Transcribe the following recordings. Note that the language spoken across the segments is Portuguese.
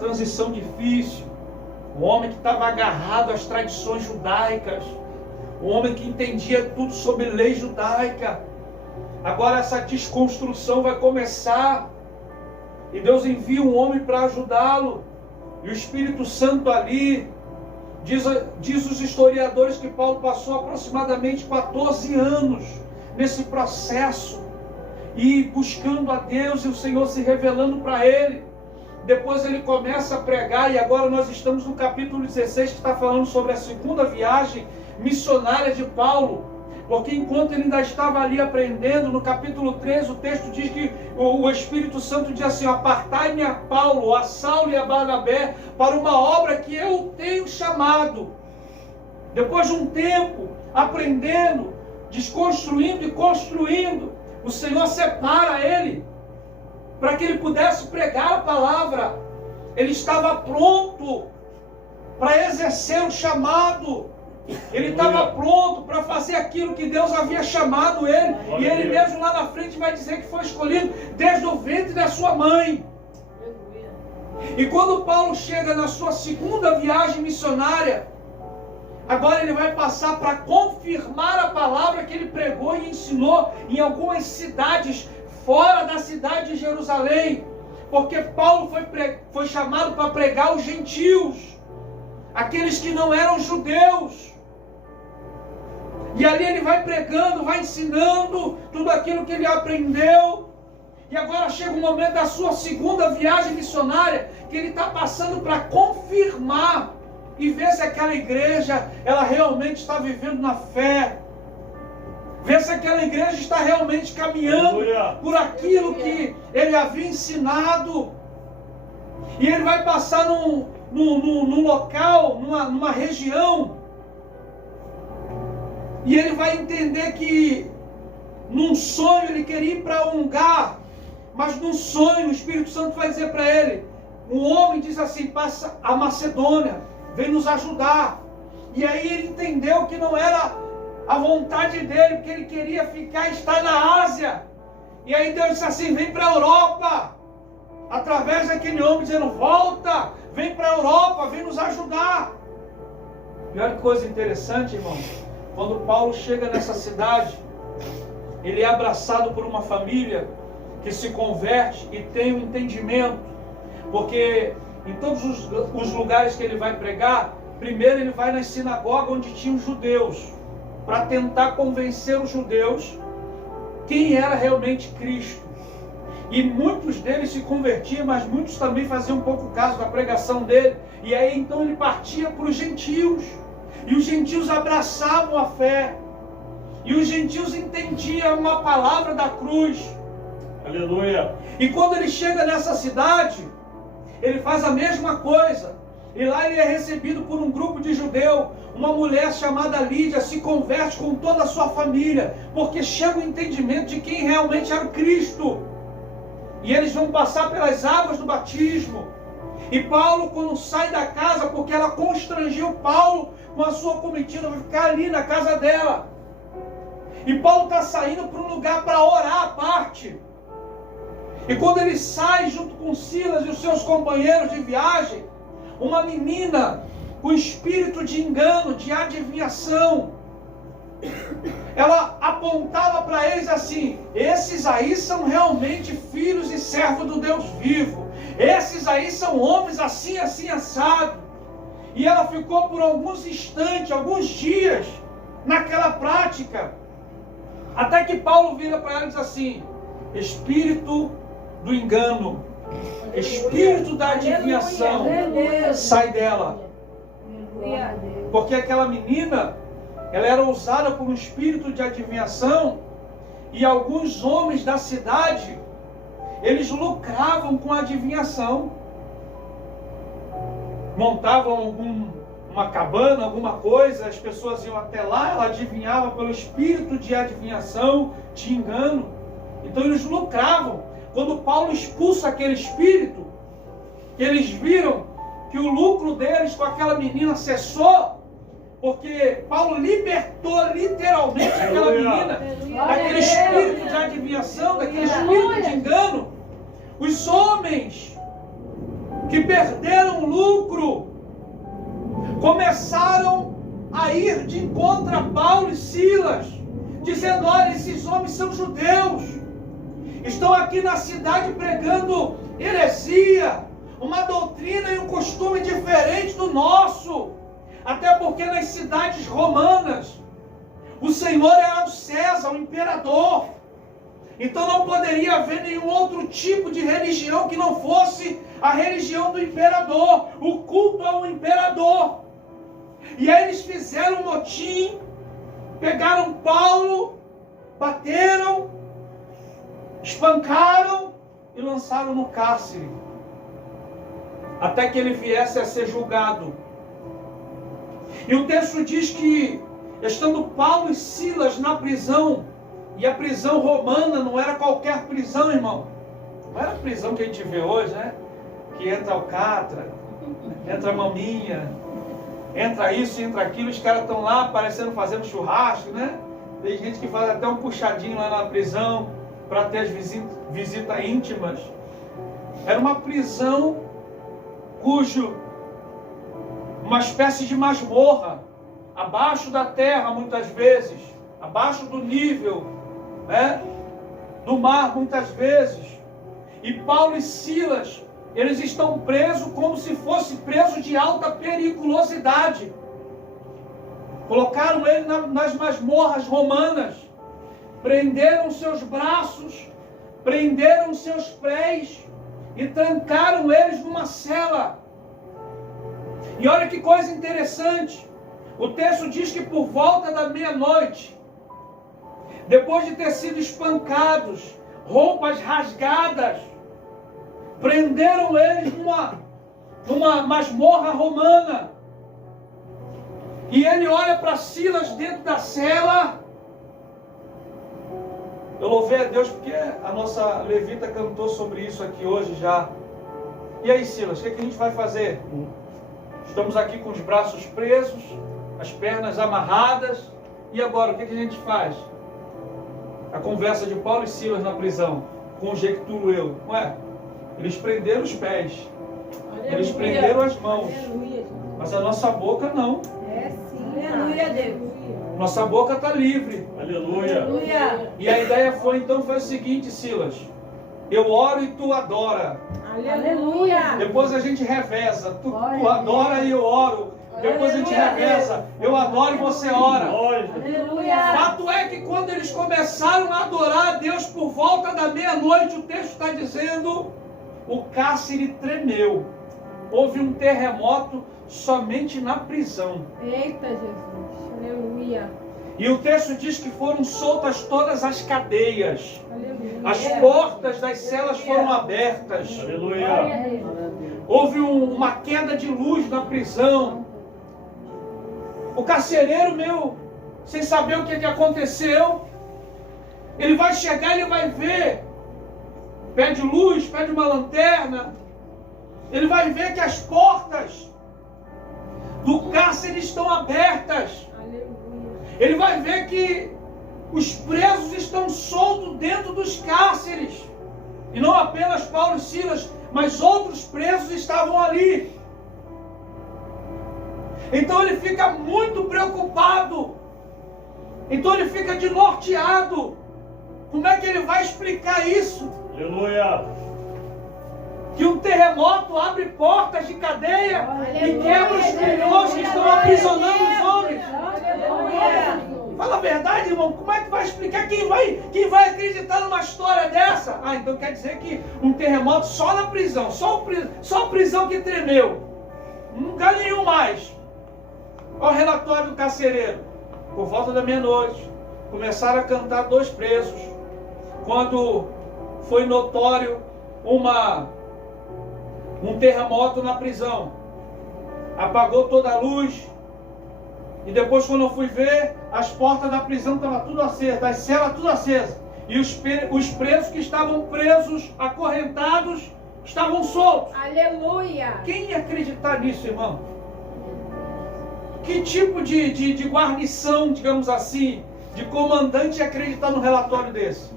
transição difícil. Um homem que estava agarrado às tradições judaicas. Um homem que entendia tudo sobre lei judaica. Agora essa desconstrução vai começar. E Deus envia um homem para ajudá-lo. E o Espírito Santo ali, diz os historiadores que Paulo passou aproximadamente 14 anos nesse processo. E buscando a Deus e o Senhor se revelando para ele. Depois ele começa a pregar, e agora nós estamos no capítulo 16, que está falando sobre a segunda viagem missionária de Paulo. Porque enquanto ele ainda estava ali aprendendo, no capítulo 13 o texto diz que o Espírito Santo diz assim: apartai-me a Paulo, a Saulo e a Barnabé para uma obra que eu tenho chamado. Depois de um tempo aprendendo, desconstruindo e construindo, o Senhor separa ele para que ele pudesse pregar a palavra. Ele estava pronto para exercer o chamado. Ele estava pronto para fazer aquilo que Deus havia chamado ele. E ele mesmo lá na frente vai dizer que foi escolhido desde o ventre da sua mãe. E quando Paulo chega na sua segunda viagem missionária, agora ele vai passar para confirmar a palavra que ele pregou e ensinou em algumas cidades fora da cidade de Jerusalém. Porque Paulo foi chamado para pregar aos gentios, aqueles que não eram judeus. E ali ele vai pregando, vai ensinando tudo aquilo que ele aprendeu. E agora chega o momento da sua segunda viagem missionária, que ele está passando para confirmar e ver se aquela igreja, ela realmente está vivendo na fé. Ver se aquela igreja está realmente caminhando por aquilo que ele havia ensinado. E ele vai passar num local, numa região, e ele vai entender que num sonho ele queria ir para um lugar, mas num sonho o Espírito Santo vai dizer para ele, um homem diz assim: passa a Macedônia, vem nos ajudar. E aí ele entendeu que não era a vontade dele, porque ele queria estar na Ásia. E aí Deus disse assim: vem para a Europa, através daquele homem dizendo: volta, vem para a Europa, vem nos ajudar. E olha que coisa interessante, irmão. Quando Paulo chega nessa cidade, ele é abraçado por uma família que se converte e tem um entendimento. Porque em todos os lugares que ele vai pregar, primeiro ele vai nas sinagogas onde tinham judeus, para tentar convencer os judeus quem era realmente Cristo. E muitos deles se convertiam, mas muitos também faziam um pouco caso da pregação dele. E aí então ele partia para os gentios. E os gentios abraçavam a fé. E os gentios entendiam a palavra da cruz. Aleluia. E quando ele chega nessa cidade, ele faz a mesma coisa. E lá ele é recebido por um grupo de judeus. Uma mulher chamada Lídia se converte com toda a sua família, porque chega o entendimento de quem realmente era o Cristo. E eles vão passar pelas águas do batismo. E Paulo, quando sai da casa, porque ela constrangiu Paulo com a sua comitiva, vai ficar ali na casa dela. E Paulo está saindo para um lugar para orar à parte. E quando ele sai junto com Silas e os seus companheiros de viagem, uma menina com espírito de engano, de adivinhação, ela apontava para eles assim: esses aí são realmente filhos e servos do Deus vivo. Esses aí são homens assim, assim, assado. E ela ficou por alguns instantes, alguns dias, naquela prática. Até que Paulo vira para ela e diz assim: espírito do engano, espírito da adivinhação, sai dela. Porque aquela menina, ela era usada por um espírito de adivinhação, e alguns homens da cidade, eles lucravam com a adivinhação. Montavam uma cabana, alguma coisa, as pessoas iam até lá, ela adivinhava pelo espírito de adivinhação, de engano. Então eles lucravam. Quando Paulo expulsa aquele espírito, eles viram que o lucro deles com aquela menina cessou, porque Paulo libertou literalmente aquela menina daquele espírito de adivinhação, daquele espírito de engano. Os homens que perderam lucro, começaram a ir de encontro a Paulo e Silas, dizendo: olha, esses homens são judeus, estão aqui na cidade pregando heresia, uma doutrina e um costume diferente do nosso, até porque nas cidades romanas o Senhor era o César, o imperador. Então não poderia haver nenhum outro tipo de religião que não fosse a religião do imperador, o culto ao imperador. E aí eles fizeram um motim, pegaram Paulo, bateram, espancaram e lançaram no cárcere, até que ele viesse a ser julgado. E o texto diz que, estando Paulo e Silas na prisão, e a prisão romana não era qualquer prisão, irmão. Não era a prisão que a gente vê hoje, né? Que entra alcatra, entra maminha, entra isso, entra aquilo, os caras estão lá parecendo fazendo churrasco, né? Tem gente que faz até um puxadinho lá na prisão para ter as visitas íntimas. Era uma prisão uma espécie de masmorra, abaixo da terra muitas vezes, abaixo do nível, né, do mar muitas vezes. E Paulo e Silas, eles estão presos como se fosse presos de alta periculosidade. Colocaram ele nas masmorras romanas, prenderam seus braços, prenderam seus pés e trancaram eles numa cela. E olha que coisa interessante, o texto diz que por volta da meia-noite, depois de ter sido espancados, roupas rasgadas, prenderam eles numa masmorra romana. E ele olha para Silas dentro da cela. Eu louvei a Deus porque a nossa levita cantou sobre isso aqui hoje já. E aí, Silas, o que a gente vai fazer? Estamos aqui com os braços presos, as pernas amarradas. E agora, o que a gente faz? A conversa de Paulo e Silas na prisão. Conjecturo eu. Ué, eles prenderam os pés. Aleluia. Eles prenderam as mãos. Aleluia. Mas a nossa boca não. É sim. Aleluia, Deus. Nossa boca está livre. Aleluia. Aleluia. E a ideia foi o seguinte, Silas. Eu oro e tu adora. Aleluia. Depois a gente reveza. Tu adora e eu oro. Depois a gente reveza. Eu adoro e você ora. Aleluia. Fato é que quando eles começaram a adorar a Deus por volta da meia-noite, o texto está dizendo, o cárcere tremeu. Houve um terremoto somente na prisão. Eita, Jesus. Aleluia. E o texto diz que foram soltas todas as cadeias. Aleluia. As portas das celas foram abertas. Aleluia. Houve uma queda de luz na prisão. O carcereiro, sem saber o que aconteceu, ele vai chegar e ele vai ver. Pede luz, pede uma lanterna. Ele vai ver que as portas do cárcere estão abertas. Ele vai ver que os presos estão soltos dentro dos cárceres. E não apenas Paulo e Silas, mas outros presos estavam ali. Então ele fica muito preocupado. Então ele fica desnorteado. Como é que ele vai explicar isso? Aleluia. Que um terremoto abre portas de cadeia e quebra os grilhões que estão aprisionando os homens. Fala a verdade, irmão. Como é que vai explicar? Quem vai acreditar numa história dessa? Ah, então quer dizer que um terremoto só na prisão. Só a prisão que tremeu. Não lugar nenhum mais. Olha o relatório do carcereiro. Por volta da meia-noite, começaram a cantar 2 presos. Quando foi notório um terremoto na prisão. Apagou toda a luz. E depois, quando eu fui ver, as portas da prisão estavam tudo acesas, das celas tudo acesas. E os presos que estavam presos, acorrentados, estavam soltos. Aleluia. Quem ia acreditar nisso, irmão? Que tipo de guarnição, digamos assim, de comandante ia acreditar num relatório desse?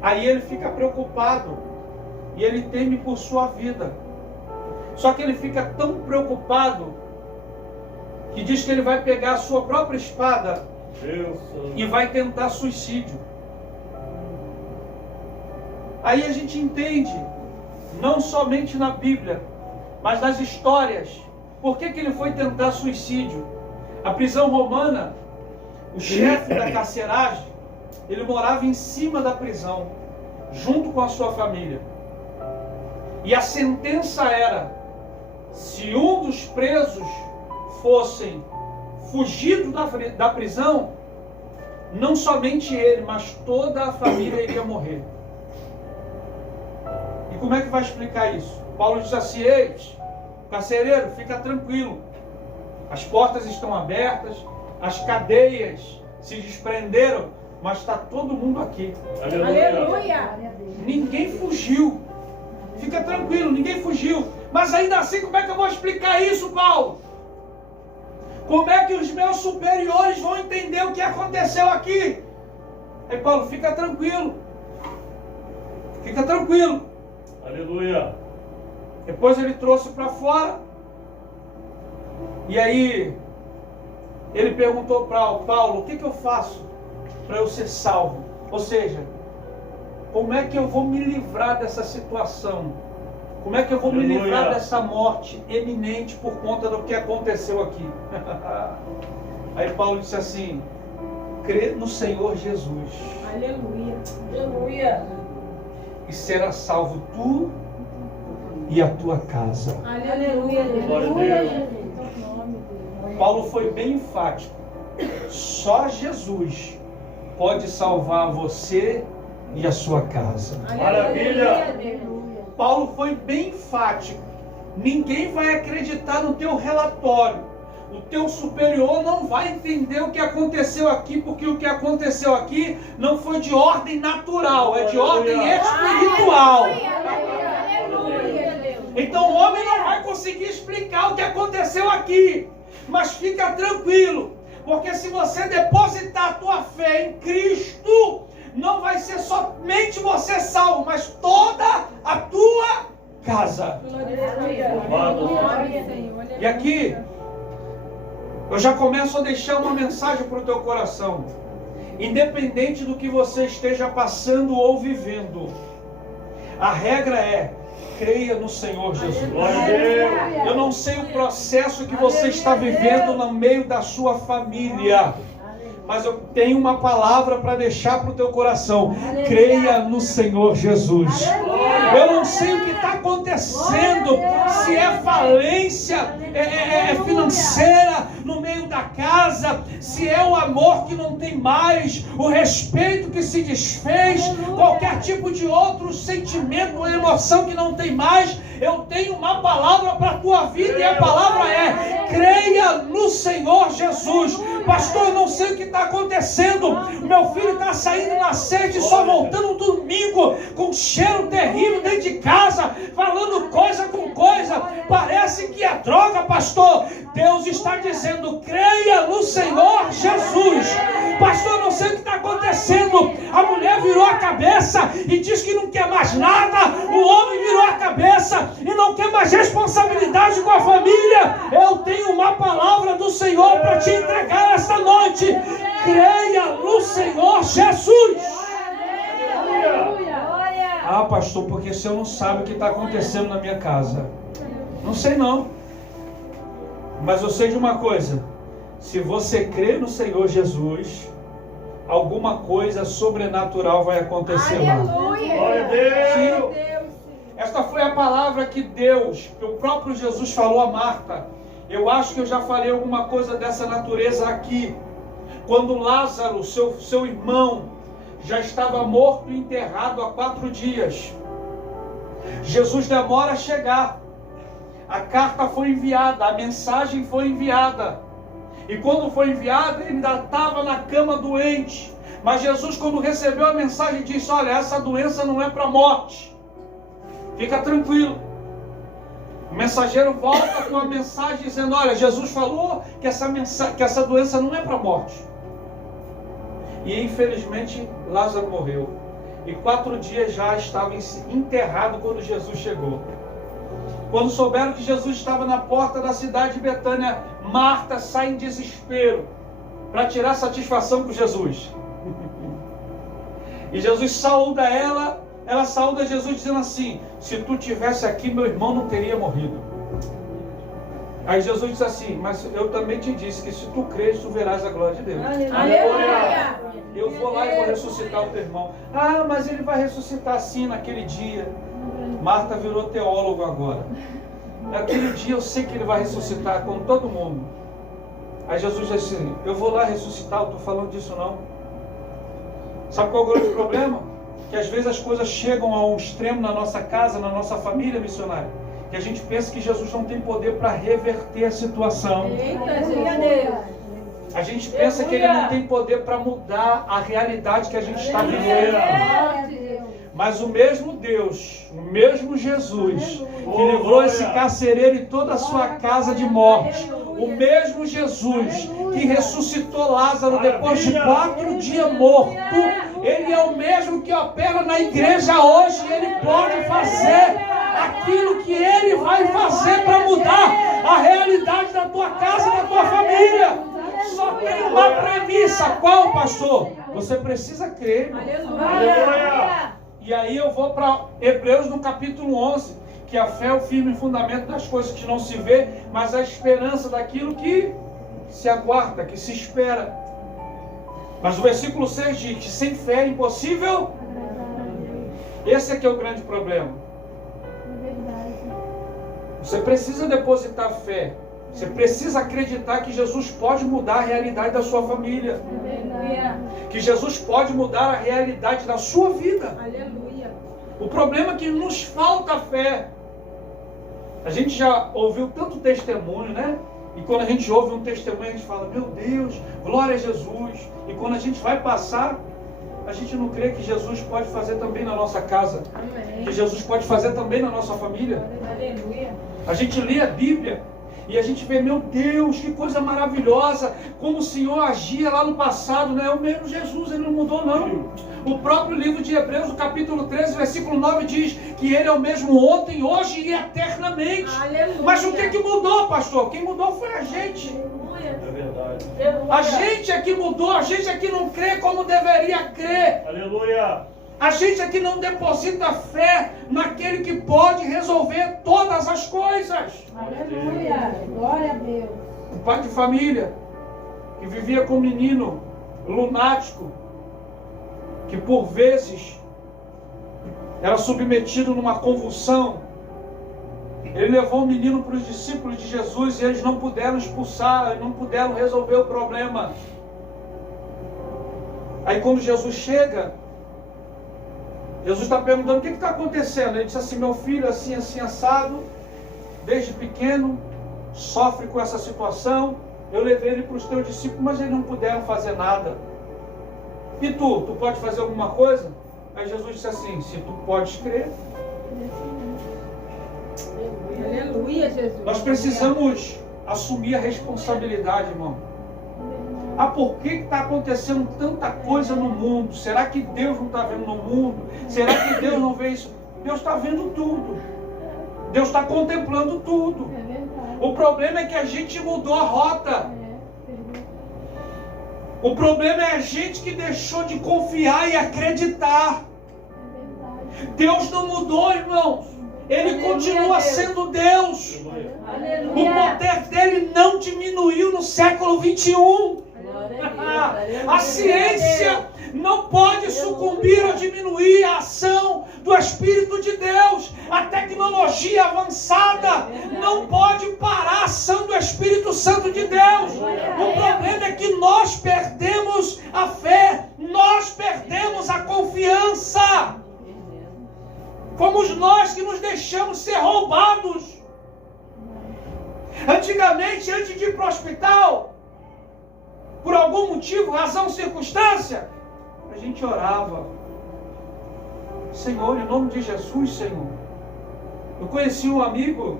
Aí ele fica preocupado. E ele teme por sua vida. Só que ele fica tão preocupado que diz que ele vai pegar a sua própria espada e vai tentar suicídio. Aí a gente entende, não somente na Bíblia, mas nas histórias, por que ele foi tentar suicídio. A prisão romana, o chefe da carceragem, ele morava em cima da prisão, junto com a sua família. E a sentença era, se um dos presos fossem fugido da prisão, não somente ele, mas toda a família iria morrer. E como é que vai explicar isso? Paulo diz assim: ei, carcereiro, fica tranquilo, as portas estão abertas, as cadeias se desprenderam, mas está todo mundo aqui. Aleluia. Ninguém fugiu. Fica tranquilo, ninguém fugiu. Mas ainda assim, como é que eu vou explicar isso, Paulo? Como é que os meus superiores vão entender o que aconteceu aqui? Aí Paulo, fica tranquilo. Fica tranquilo. Aleluia. Depois ele trouxe para fora. E aí ele perguntou para Paulo: o que eu faço para eu ser salvo? Ou seja, como é que eu vou me livrar dessa situação? Como é que eu vou me livrar dessa morte eminente por conta do que aconteceu aqui? Aí Paulo disse assim: crê no Senhor Jesus. Aleluia. Aleluia. E será salvo tu e a tua casa. Aleluia. Glória a Deus. Paulo foi bem enfático. Só Jesus pode salvar você e a sua casa. Maravilha. Paulo foi bem enfático. Ninguém vai acreditar no teu relatório. O teu superior não vai entender o que aconteceu aqui, porque o que aconteceu aqui não foi de ordem natural, é de ordem espiritual. Então o homem não vai conseguir explicar o que aconteceu aqui. Mas fica tranquilo, porque se você depositar a tua fé em Cristo, não vai ser somente você salvo, mas toda a tua casa. E aqui, eu já começo a deixar uma mensagem para o teu coração. Independente do que você esteja passando ou vivendo, a regra é: creia no Senhor Jesus. Eu não sei o processo que você está vivendo no meio da sua família, mas eu tenho uma palavra para deixar para o teu coração: creia no Senhor Jesus. Eu não sei o que está acontecendo, se é falência financeira no meio da casa, se é o amor que não tem mais, o respeito que se desfez, qualquer tipo de outro sentimento ou emoção que não tem mais. Eu tenho uma palavra para a tua vida e a palavra é: creia no Senhor Jesus. Pastor, eu não sei o que está acontecendo. Meu filho está saindo na sede, só voltando um domingo com um cheiro terrível dentro de casa, falando coisa com coisa. Parece que é droga, pastor. Deus está dizendo: creia no Senhor Jesus. Pastor, eu não sei o que está acontecendo. A mulher virou a cabeça e diz que não quer mais nada. O homem virou a cabeça e não quer mais responsabilidade com a família. Eu tenho uma palavra do Senhor para te entregar esta noite: creia no Senhor Jesus. Ah, pastor, porque o senhor não sabe o que está acontecendo na minha casa. Não sei não, mas eu sei de uma coisa: se você crê no Senhor Jesus, alguma coisa sobrenatural vai acontecer lá. Glória a Deus. Esta foi a palavra que o próprio Jesus falou a Marta. Eu acho que eu já falei alguma coisa dessa natureza aqui. Quando Lázaro, seu irmão, já estava morto e enterrado há 4 dias. Jesus demora a chegar. A carta foi enviada, a mensagem foi enviada. E quando foi enviada, ele ainda estava na cama doente. Mas Jesus, quando recebeu a mensagem, disse: olha, essa doença não é para a morte. Fica tranquilo. O mensageiro volta com a mensagem dizendo: olha, Jesus falou que essa doença não é para a morte. E infelizmente Lázaro morreu. E 4 dias já estava enterrado quando Jesus chegou. Quando souberam que Jesus estava na porta da cidade de Betânia, Marta sai em desespero para tirar satisfação com Jesus. E Jesus saúda ela saúda Jesus dizendo assim: se tu tivesse aqui, meu irmão não teria morrido. Aí Jesus disse assim: mas eu também te disse que se tu crês, tu verás a glória de Deus. Aleluia. Eu vou lá e vou ressuscitar o teu irmão. Ah, mas ele vai ressuscitar sim naquele dia. Marta virou teólogo agora. Naquele dia eu sei que ele vai ressuscitar com todo mundo. Aí Jesus disse assim: eu vou lá ressuscitar, eu estou falando disso não. Sabe qual é o grande problema? Que às vezes as coisas chegam a um extremo na nossa casa, na nossa família missionária, que a gente pensa que Jesus não tem poder para reverter a situação. A gente pensa que ele não tem poder para mudar a realidade que a gente está vivendo. Mas o mesmo Deus, o mesmo Jesus, que livrou esse carcereiro e toda a sua casa de morte, o mesmo Jesus que ressuscitou Lázaro depois de 4 dias morto, ele é o mesmo que opera na igreja hoje. Ele pode fazer aquilo que ele vai fazer para mudar a realidade da tua casa, da tua família. Só tem uma premissa. Qual, pastor? Você precisa crer. Aleluia. E aí eu vou para Hebreus no capítulo 11, que a fé é o firme fundamento das coisas que não se vê, mas a esperança daquilo que se aguarda, que se espera. Mas o versículo 6 diz que sem fé é impossível. Esse é que é o grande problema. Você precisa depositar fé. Você precisa acreditar que Jesus pode mudar a realidade da sua família. Que Jesus pode mudar a realidade da sua vida. Aleluia. O problema é que nos falta fé. A gente já ouviu tanto testemunho, né? E quando a gente ouve um testemunho, a gente fala: meu Deus, glória a Jesus. E quando a gente vai passar, a gente não crê que Jesus pode fazer também na nossa casa. Amém. Que Jesus pode fazer também na nossa família. Aleluia. A gente lê a Bíblia e a gente vê: meu Deus, que coisa maravilhosa, como o Senhor agia lá no passado, né? O mesmo Jesus, ele não mudou não. O próprio livro de Hebreus, no capítulo 13, versículo 9, diz que ele é o mesmo ontem, hoje e eternamente. Aleluia. Mas o que mudou, pastor? Quem mudou foi a gente. É verdade. A gente é que mudou, a gente é que não crê como deveria crer. Aleluia. A gente é que não deposita fé naquele que pode resolver todas as coisas. Aleluia. Glória a Deus. Um pai de família que vivia com um menino lunático, que por vezes era submetido numa convulsão. Ele levou o menino para os discípulos de Jesus e eles não puderam expulsar, não puderam resolver o problema. Aí quando Jesus chega, Jesus está perguntando: o que está acontecendo? Ele disse assim: meu filho assim, assim, assado, desde pequeno, sofre com essa situação. Eu levei ele para os teus discípulos, mas eles não puderam fazer nada. E tu pode fazer alguma coisa? Aí Jesus disse assim: se tu podes crer. Aleluia, Jesus. Nós precisamos assumir a responsabilidade, irmão. Ah, por que está acontecendo tanta coisa no mundo? Será que Deus não está vendo no mundo? Será que Deus não vê isso? Deus está vendo tudo. Deus está contemplando tudo. O problema é que a gente mudou a rota. O problema é a gente que deixou de confiar e acreditar. Deus não mudou, irmãos. Ele continua sendo Deus. O poder dele não diminuiu no século 21. A ciência não pode sucumbir ou diminuir a ação do Espírito de Deus. A tecnologia avançada não pode parar a ação do Espírito Santo de Deus. O problema é que nós perdemos a fé, nós perdemos a confiança. Fomos nós que nos deixamos ser roubados. Antigamente, antes de ir para o hospital, por algum motivo, razão, circunstância, a gente orava: Senhor, em nome de Jesus, Senhor. Eu conheci um amigo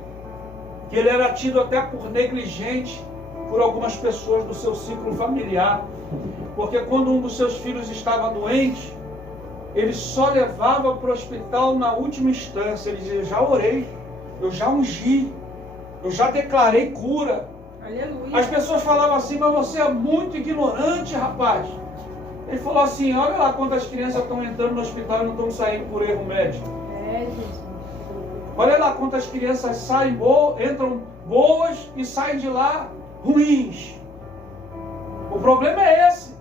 que ele era tido até por negligente por algumas pessoas do seu ciclo familiar, porque quando um dos seus filhos estava doente, ele só levava para o hospital na última instância. Ele dizia: já orei, eu já ungi, eu já declarei cura. Aleluia. As pessoas falavam assim, mas você é muito ignorante, rapaz. Ele falou assim, olha lá quantas crianças estão entrando no hospital e não estão saindo por erro médico. É, Jesus. Olha lá quantas crianças saem entram boas e saem de lá ruins. O problema é esse.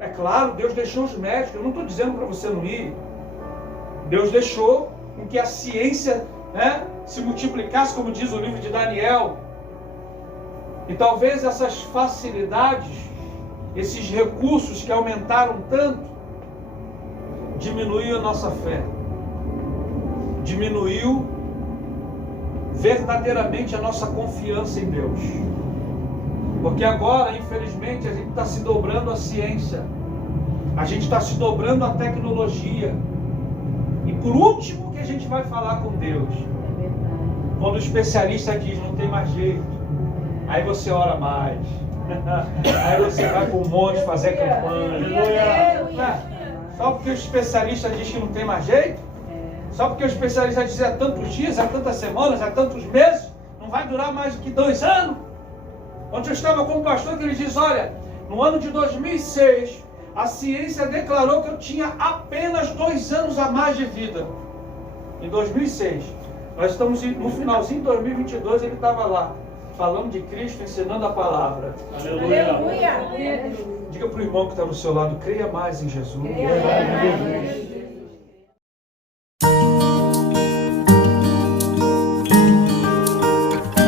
É claro, Deus deixou os médicos, eu não estou dizendo para você não ir. Deus deixou com que a ciência, né, se multiplicasse, como diz o livro de Daniel. E talvez essas facilidades, esses recursos que aumentaram tanto, diminuiu a nossa fé. Diminuiu verdadeiramente a nossa confiança em Deus. Porque agora, infelizmente, a gente está se dobrando à ciência. A gente está se dobrando à tecnologia. E por último que a gente vai falar com Deus. É verdade. Quando o especialista diz, não tem mais jeito. Aí você ora mais. Aí você vai com um monte fazer campanha. Só porque o especialista diz que não tem mais jeito? Só porque o especialista diz há tantos dias, há tantas semanas, há tantos meses, não vai durar mais do que 2 anos? Ontem eu estava com um pastor que ele diz, olha, no ano de 2006, a ciência declarou que eu tinha apenas 2 anos a mais de vida. Em 2006. Nós estamos no finalzinho de 2022, ele estava lá, falando de Cristo, ensinando a palavra. Aleluia. Aleluia. Diga para o irmão que está do seu lado, creia mais em Jesus. Creia mais em Jesus.